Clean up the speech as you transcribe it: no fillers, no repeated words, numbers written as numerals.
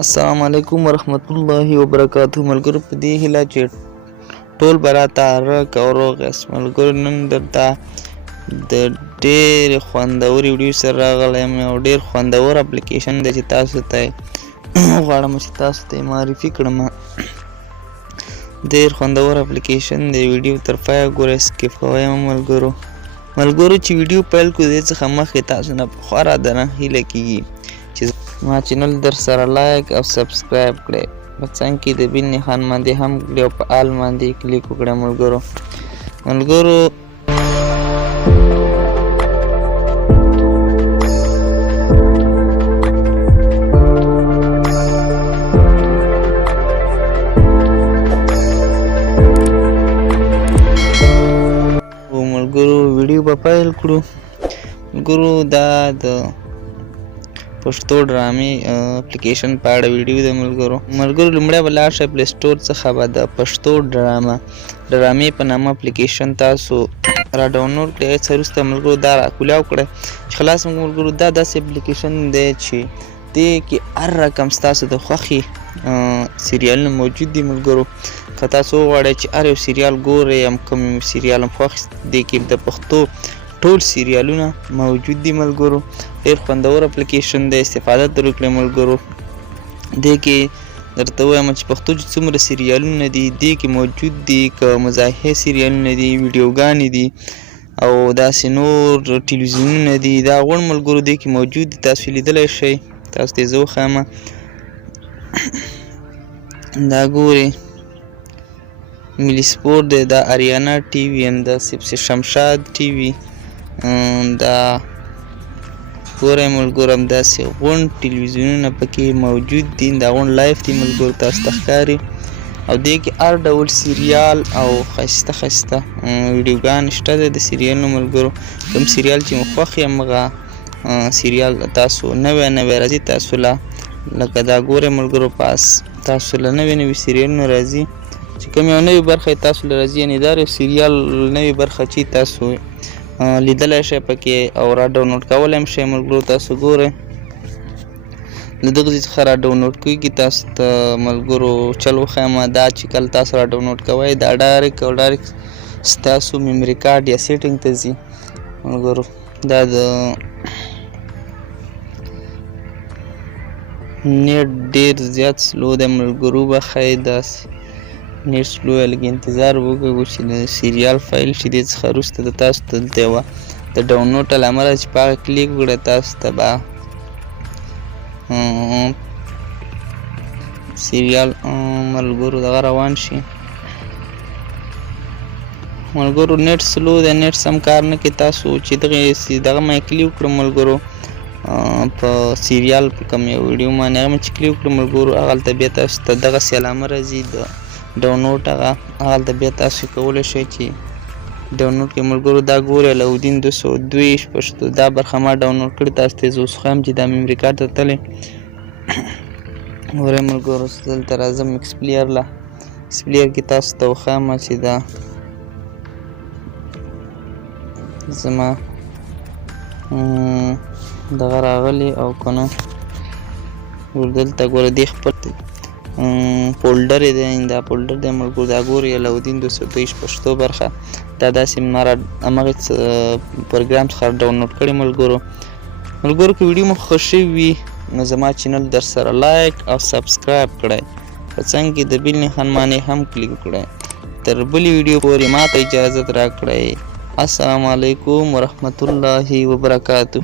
السلام علیکم ورحمت الله وبرکاته. ملګرو په دې هیله چې ټول به راته رک او روغ یاست. ملګرو نن درته د ډېرې خوندورې ویډیو سره راغلی یم. یو ډېر خوندور اپلیکیشن دی چې تاسو ته غواړم چې تاسو ته معرفي کړم. ډېر خوندور اپلیکیشن دی. ویډیو تر پایه ګورئ، سکیپ کوئ مه ملګرو. چې ویډیو پیل کړو دې څخه مخکې تاسو نه پخوا رادنه هیله کېږي چې ما چینل در سره لایک او سبسکرایب کړئ. په څنګ کې د بیل نښان باندې هم کړئ او په آل باندې کلیک وکړئ ملګرو. ملګرو ویډیو به پیل کړو. ملګرو دا د پښتو ډرامې اپلیکیشن په اړه ویډیو ده. ملګرو لومړی به لاړ شئ پلی سټور څخه به د پښتو ډرامې په نامه اپلیکیشن تاسو را ډاونلوډ کړئ. هڅه وروسته ملګرو دا راکولاو کړئ چې خلاص ملګرو دا داسې اپلیکیشن دی چې دې کې هر رقم ستاسو د خوښې سیریالونه موجود دي ملګرو. که تاسو وغواړئ چې هر یو سیریال ګورئ یا کوم سیریال هم خوښ دې کې د پښتو ټول سیریالونه موجود دي ملګرو. ډېر خوندور اپلیکیشن دی، استفاده ترې وکړئ ملګرو. دې کې درته وایم چې پښتو چې څومره سیریالونه دي دې کې موجود دي، که مزاحیه سیریالونه دي، ویډیوګانې دي او داسې نور ټلویزیونونه دي، دا غوڼ ملګرو دې کې موجود دي. تاسو لیدلی شئ. تاسو ته یې زه وښیم. دا ګورئ ملي سپورټ دی، دا اریانا ټي وي، دا شمشاد ټي وي، دا ګورئ ملګرو همداسې غوڼ ټلویزیونونه پکې موجود دي. دا غوڼ لایف دي ملګرو، تاسو ته ښکاري. او دې کې هر ډول سیریال او ښایسته ښایسته ویډیوګانې شته دی د سیریالونو ملګرو. کوم سیریال چې مو خوښ یم هغه سیریال تاسو نوی راځي تاسو له، لکه دا ګورئ ملګرو پاس تاسو له نوي سیریالونو راځي چې کوم یو نوې برخه تاسو له راځي، یعنې دا یو سیریال نوې برخه چې تاسو لیدلی شئ پکې او را ډاونلوډ کولی هم شئ ملګرو. تاسو ګورئ له دغه ځای څخه را ډاونلوډ کېږي. تاسو ته ملګرو چل وښیم. دا چې کله تاسو را ډاونلوډ کوئ دا ډایرکټ ستاسو میموري کارډ یا سیټینګ ته ځي ملګرو. دا د نیټ ډېر زیات سلو دی ملګرو. بښئ داسې نیټ سلو یا لږ انتظار وکړو چې د سیریال فایل چې دې څخه وروسته د تاسو ته دلته یوه د ډاونلوډ علامه ده چې په هغه کلیک وکړئ. تاسو ته به سیریال ملګرو دغه روان شي. ملګرو نیټ سلو دی، نیټ سم کار نه کوي. تاسو چې دغه مې کلیک وکړم ملګرو په سیریال په کوم یو ویډیو باندې، هغه مې چې کلیک وکړم ملګرو هغلته بیا تاسو ته دغسې علامه راځي د ډاونلوډ. هغلته بیا تاسو کولی شئ چې ډاونلوډ کړئ ملګرو. دا ګورئ علاودین 222 پښتو دا برخه ما ډاونلوډ کړې. تاسو ته یې زه اوس ښیم چې دا میموري کارډ ته تللی. ګورئ ملګرو دلته راځم ایکسپلیر له ایکسپلیر کې تاسو ته وښیم چې دا زما دغه راغلی او که نه دلته ګوره دې خپل فولډر یې دی، دا فولډر دی ملګرو. دا ګورئ علاودین 223 پښتو برخه دا داسې ما همغې پروګرام څخه ډاونلوډ کړې ملګرو. که ویډیو مو خوښ شوي وي نو زما چینل در سره لایک او سبسکرایب کړئ. په څنګ کې د بیل نښان باندې هم کلیک وکړئ. تر بلې ویډیو پورې ما ته اجازت راکړئ. السلام علیکم ورحمت الله وبرکاته.